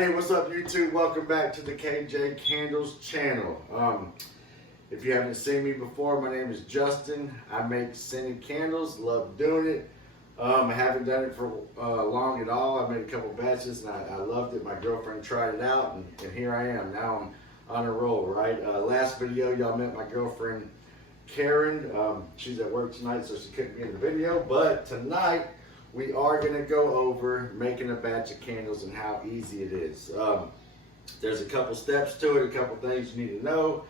Hey, what's up YouTube? Welcome back to the KJ Candles channel. If you haven't seen me before, my name is Justin. I make scented candles, love doing it. I haven't done it for long at all. I made a couple batches and I loved it. My girlfriend tried it out and here I am. Now I'm on a roll, right? Last video y'all met my girlfriend Karen. She's at work tonight so she couldn't be in the video, but tonight we are going to go over making a batch of candles and how easy it is. There's a couple steps to it, a couple things you need to know.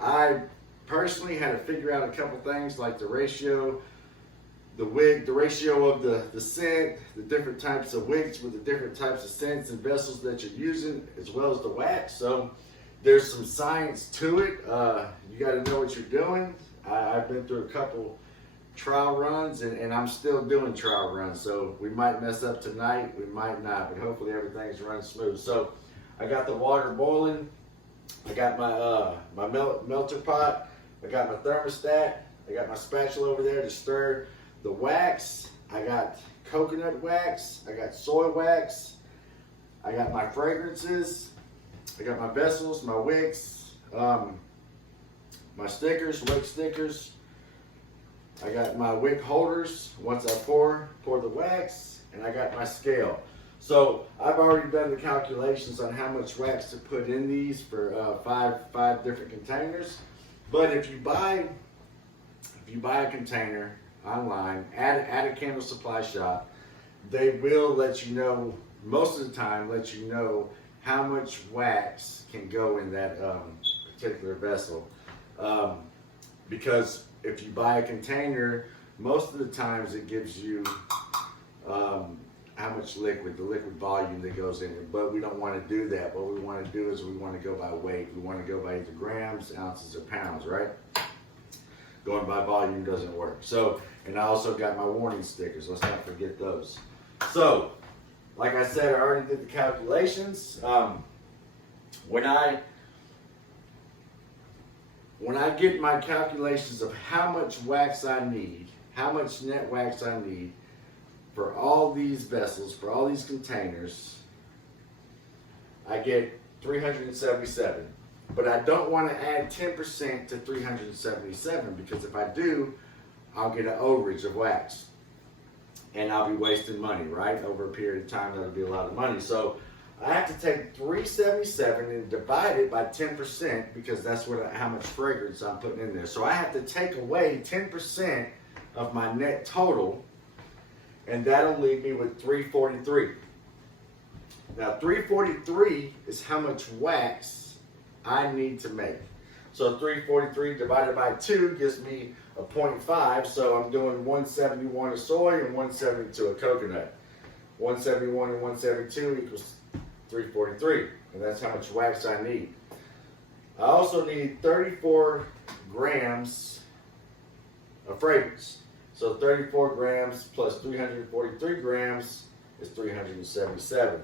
I personally had to figure out a couple things like the ratio, the ratio of the scent, the different types of wicks with the different types of scents and vessels that you're using, as well as the wax. So there's some science to it. You got to know what you're doing. I've been through a couple trial runs and I'm still doing trial runs, so we might mess up tonight, we might not, but hopefully everything's running smooth. So I got the water boiling, I got my melter pot, I got my thermostat, I got my spatula over there to stir the wax. I got coconut wax, I got soy wax, I got my fragrances, I got my vessels, my wicks, my stickers, wick stickers. I got my wick holders once I pour the wax, and I got my scale. So I've already done the calculations on how much wax to put in these for five different containers. But if you buy a container online at a candle supply shop, they will let you know, most of the time let you know how much wax can go in that particular vessel. Because if you buy a container, most of the times it gives you how much liquid, the liquid volume that goes in it. But we don't want to do that. What we want to do is we want to go by weight. We want to go by either grams, ounces, or pounds, right? Going by volume doesn't work. So, and I also got my warning stickers. Let's not forget those. So, like I said, I already did the calculations. When I get my calculations of how much wax I need, how much net wax I need for all these vessels, for all these containers, I get 377. But I don't want to add 10% to 377 because if I do, I'll get an overage of wax. And I'll be wasting money, right? Over a period of time, that'll be a lot of money. So I have to take 377 and divide it by 10% because that's how much fragrance I'm putting in there. So I have to take away 10% of my net total, and that'll leave me with 343. Now 343 is how much wax I need to make. So 343 divided by 2 gives me a 0.5, so I'm doing 171 of soy and 172 of coconut. 171 and 172 equals 343, and that's how much wax I need. I also need 34 grams of fragrance. So 34 grams plus 343 grams is 377,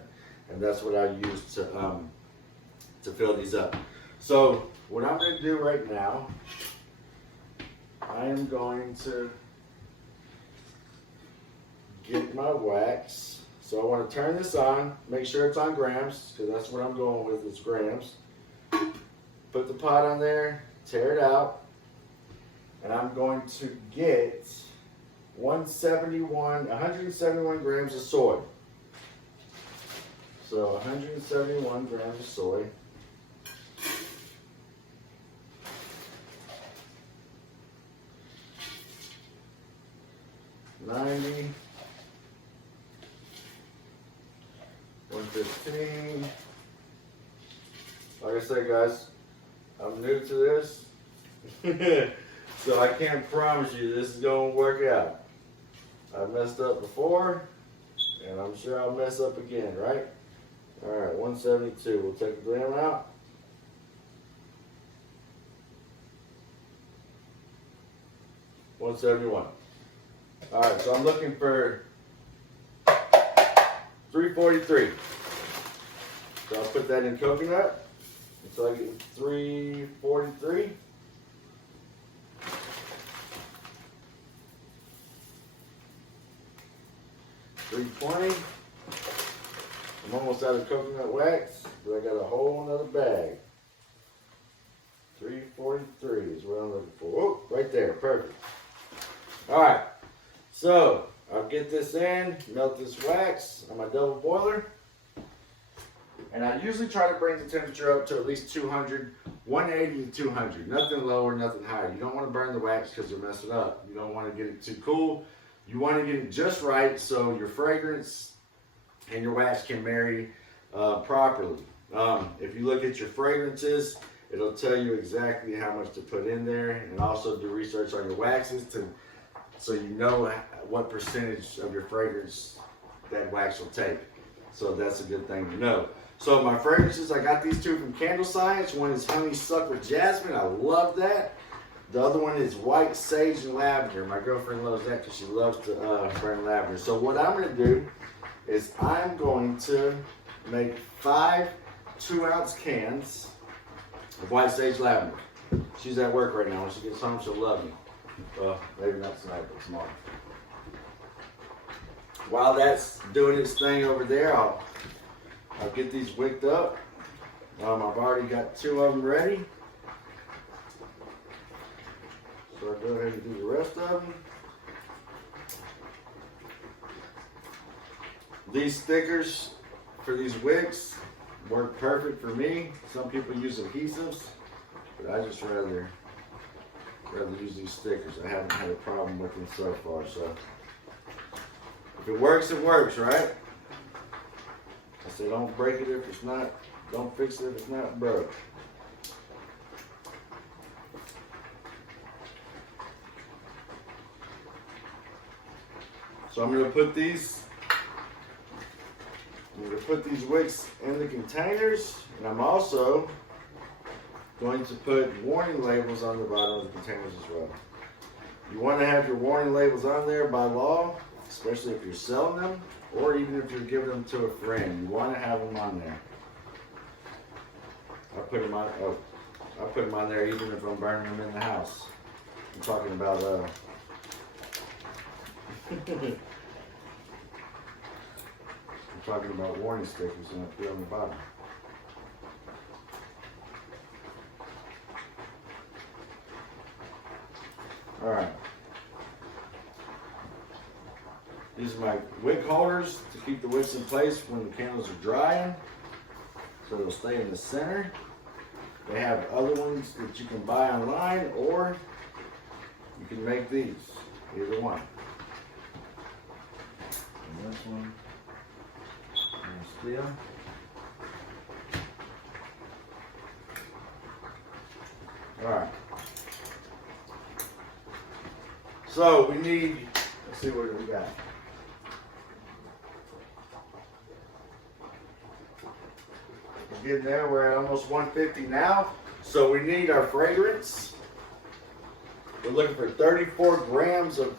and that's what I use to fill these up. So what I'm going to do right now, I am going to get my wax. So I want to turn this on, make sure it's on grams, because that's what I'm going with, is grams. Put the pot on there, tear it out, and I'm going to get 171 grams of soy. So 171 grams of soy. $90. 115. Like I said, guys, I'm new to this, so I can't promise you this is going to work out. I messed up before, and I'm sure I'll mess up again, right? All right, 172. We'll take a gram out. $171. All right, so I'm looking for 343. So I'll put that in coconut until I get 343. 320. I'm almost out of coconut wax, but I got a whole nother bag. 343 is what I'm looking for. Oh, right there, perfect. All right, so I'll get this in, melt this wax on my double boiler. And I usually try to bring the temperature up to at least 200, 180 to 200. Nothing lower, nothing higher. You don't want to burn the wax because you'll mess it up. You don't want to get it too cool. You want to get it just right so your fragrance and your wax can marry properly. If you look at your fragrances, it'll tell you exactly how much to put in there, and also do research on your waxes so you know what percentage of your fragrance that wax will take. So that's a good thing to know. So my fragrances, I got these two from Candle Science. One is Honeysuckle Jasmine. I love that. The other one is White Sage and Lavender. My girlfriend loves that because she loves to burn lavender. So what I'm going to do is I'm going to make 5 2-ounce cans of White Sage Lavender. She's at work right now. When she gets home, she'll love me. Well, maybe not tonight, but tomorrow. While that's doing its thing over there, I'll get these wicked up. I've already got 2 of them ready. So I'll go ahead and do the rest of them. These stickers for these wicks work perfect for me. Some people use adhesives, but I just rather use these stickers. I haven't had a problem with them so far, so if it works, right? I say don't break it if it's not, don't fix it if it's not broke. So I'm going to put these wicks in the containers, and I'm also going to put warning labels on the bottom of the containers as well. You want to have your warning labels on there by law, especially if you're selling them, or even if you're giving them to a friend. You want to have them on there. I put them on there even if I'm burning them in the house. I'm talking about I'm talking about warning stickers, and I put on the bottom. All right. These are my wick holders to keep the wicks in place when the candles are drying, so they'll stay in the center. They have other ones that you can buy online, or you can make these, either one. And this one, and steel. All right. So we need, let's see what we got. We're getting there, we're at almost 150 now. So we need our fragrance. We're looking for 34 grams of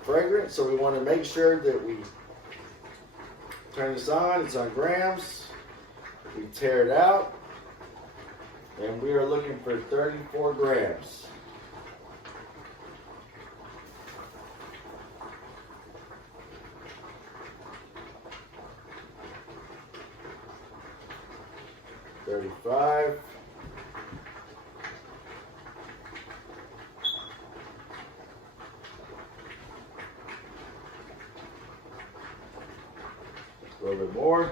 fragrance, so we want to make sure that we turn this on. It's on grams. We tear it out, and we are looking for 34 grams. $35. A little bit more.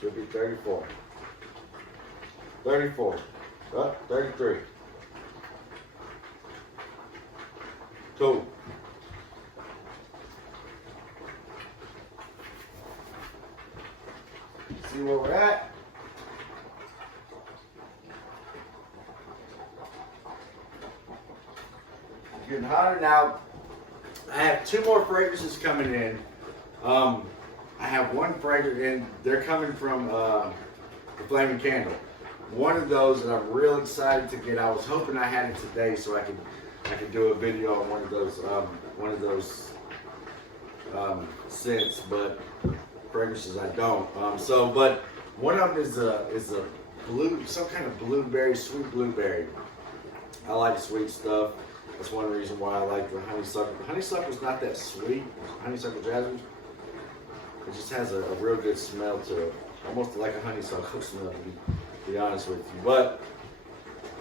Should be 34. 34. 33. Cool. See where we're at. It's getting hotter now. I have 2 more fragrances coming in. I have one fragrance, and they're coming from the Flaming Candle. One of those that I'm real excited to get. I was hoping I had it today so I could do a video on one of those scents, but fragrances I don't. But one of them is a blue, some kind of blueberry, sweet blueberry. I like sweet stuff. That's one reason why I like the honeysuckle. The honeysuckle's not that sweet. Honeysuckle jasmine. It just has a real good smell to it. Almost like a honeysuckle smell, to be honest with you. But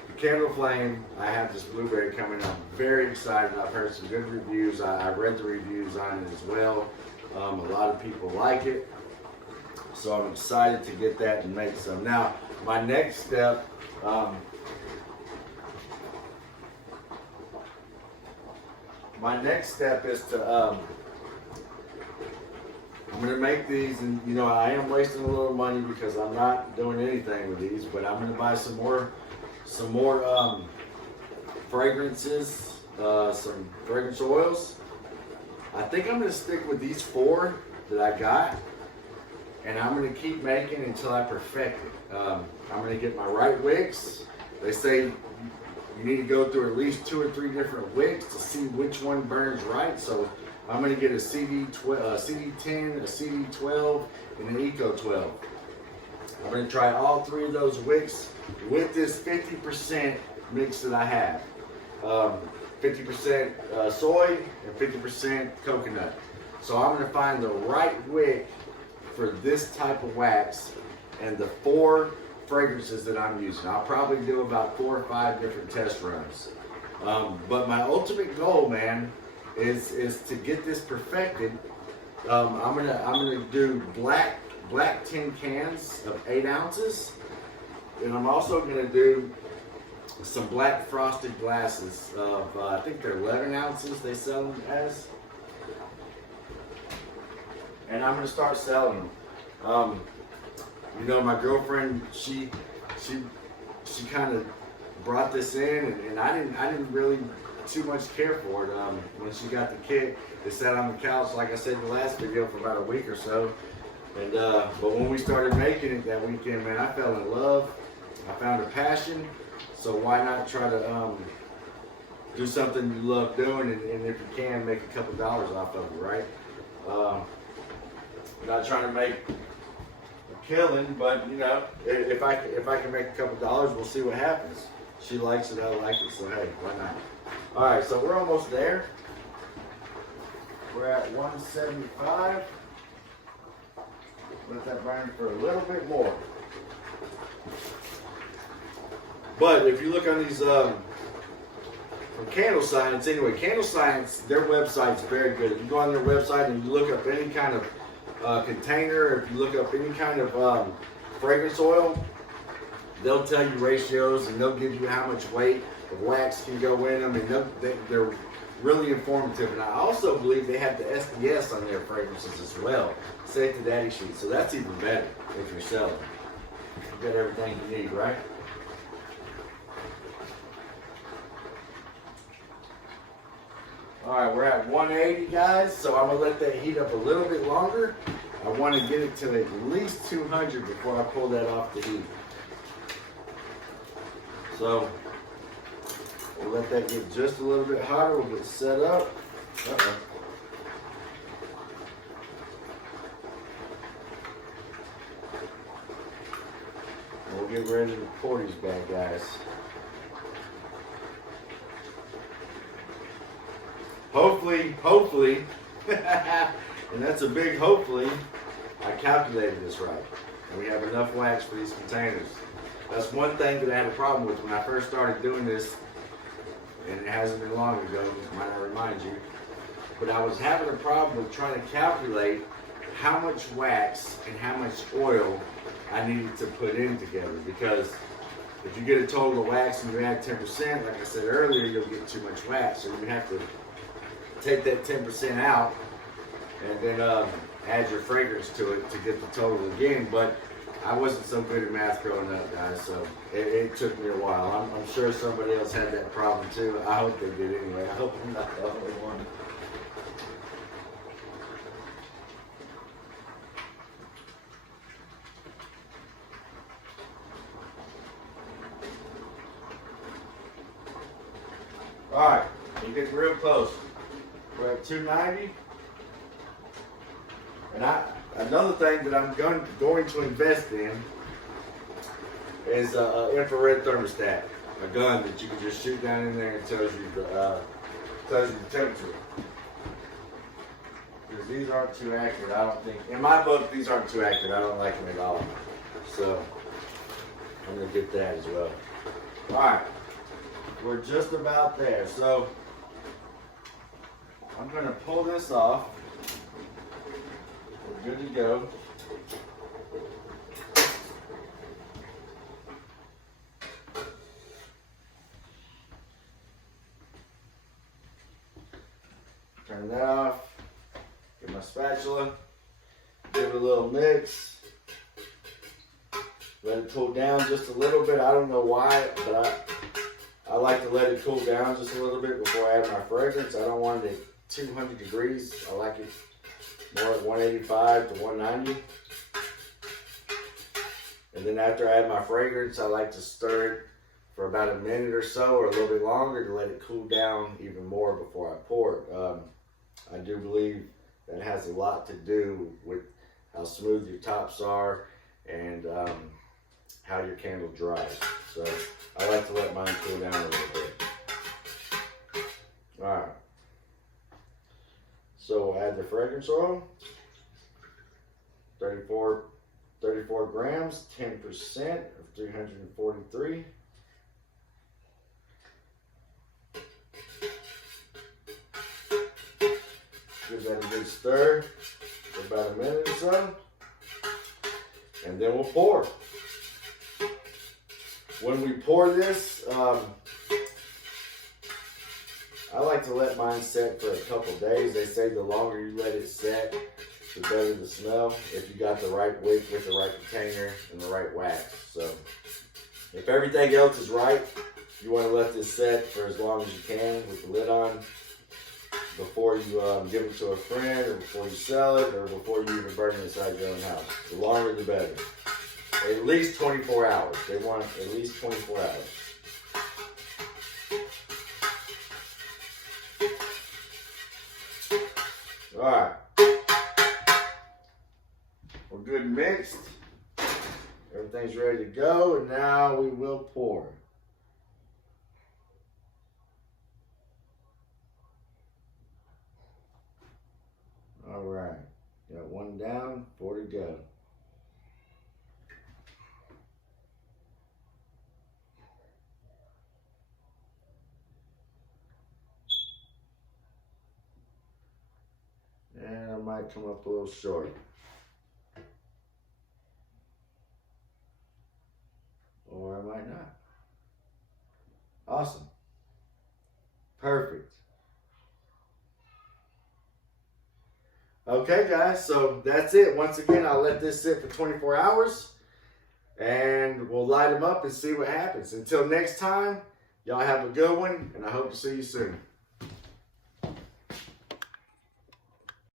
the Candle Flame, I have this blueberry coming. I'm very excited. I've heard some good reviews. I read the reviews on it as well. A lot of people like it. So I'm excited to get that and make some. Now, my next step, is to, I'm going to make these, and you know, I am wasting a little money because I'm not doing anything with these, but I'm going to buy some more fragrances, some fragrance oils. I think I'm going to stick with these 4 that I got, and I'm going to keep making until I perfect it. I'm going to get my right wicks. They say you need to go through at least 2 or 3 different wicks to see which one burns right. So I'm going to get a CD10, a CD12, and an Eco 12. I'm going to try all 3 of those wicks with this 50% mix that I have. 50% soy and 50% coconut. So I'm going to find the right wick for this type of wax and the 4 fragrances that I'm using. I'll probably do about 4 or 5 different test runs. But my ultimate goal, man, is to get this perfected. I'm gonna do black tin cans of 8 ounces, and I'm also gonna do some black frosted glasses of I think they're 11 ounces. They sell them as, and I'm gonna start selling them. You know, my girlfriend, she kind of brought this in, and I didn't really too much care for it. When she got the kit, it sat on the couch, like I said in the last video, for about a week or so. And but when we started making it that weekend, man, I fell in love. I found a passion. So why not try to do something you love doing, and if you can, make a couple dollars off of it, right? Not trying to make a killing, but you know, if I can make a couple dollars, we'll see what happens. She likes it, I like it, so hey, why not? All right, so we're almost there. We're at 175. Let that burn for a little bit more. But if you look on these from Candle Science, anyway, Candle Science, their website's very good. If you go on their website and you look up any kind of container, if you look up any kind of fragrance oil, they'll tell you ratios, and they'll give you how much weight of wax can go in them, and they're really informative. And I also believe they have the SDS on their fragrances as well, Safe to Daddy sheet. So that's even better if you're selling. You got everything you need, right? All right, we're at 180, guys. So I'm gonna let that heat up a little bit longer. I want to get it to at least 200 before I pull that off the heat. So we'll let that get just a little bit hotter. We'll get set up. Uh-oh. And we'll get ready to pour these bad guys. Hopefully, and that's a big hopefully, I calculated this right. And we have enough wax for these containers. That's one thing that I had a problem with when I first started doing this, and it hasn't been long ago, it might not remind you, but I was having a problem with trying to calculate how much wax and how much oil I needed to put in together, because if you get a total of wax and you add 10%, like I said earlier, you'll get too much wax, so you have to take that 10% out and then add your fragrance to it to get the total again. But I wasn't so good at math growing up, guys, so it took me a while. I'm sure somebody else had that problem too. I hope they did anyway. I hope I'm not the only one. All right, we're getting real close. We're at 290. And another thing that I'm going to invest in is an infrared thermostat, a gun that you can just shoot down in there and tells you the temperature. Because these aren't too accurate. I don't think. In my book, these aren't too accurate. I don't like them at all. So I'm gonna get that as well. All right, we're just about there. So I'm gonna pull this off. We're good to go. Turn that off. Get my spatula. Give it a little mix. Let it cool down just a little bit. I don't know why, but I like to let it cool down just a little bit before I add my fragrance. I don't want it at 200 degrees. I like it more at 185 to 190. And then after I add my fragrance, I like to stir it for about a minute or so, or a little bit longer, to let it cool down even more before I pour it. I do believe that has a lot to do with how smooth your tops are and how your candle dries. So I like to let mine cool down a little bit. All right. So add the fragrance oil. 34 grams, 10% of 343. Give that a good stir for about a minute or so. And then we'll pour. When we pour this, I like to let mine set for a couple days. They say the longer you let it set, the better the smell, if you got the right wick with the right container and the right wax. So if everything else is right, you want to let this set for as long as you can with the lid on before you give it to a friend, or before you sell it, or before you even burn it inside your own house. The longer the better. At least 24 hours. They want at least 24 hours. All right. We're good and mixed. Everything's ready to go, and now we will pour. All right. Got one down, 4 to go. And I might come up a little short. Or I might not. Awesome. Perfect. Okay, guys, so that's it. Once again, I'll let this sit for 24 hours, and we'll light them up and see what happens. Until next time, y'all have a good one, and I hope to see you soon.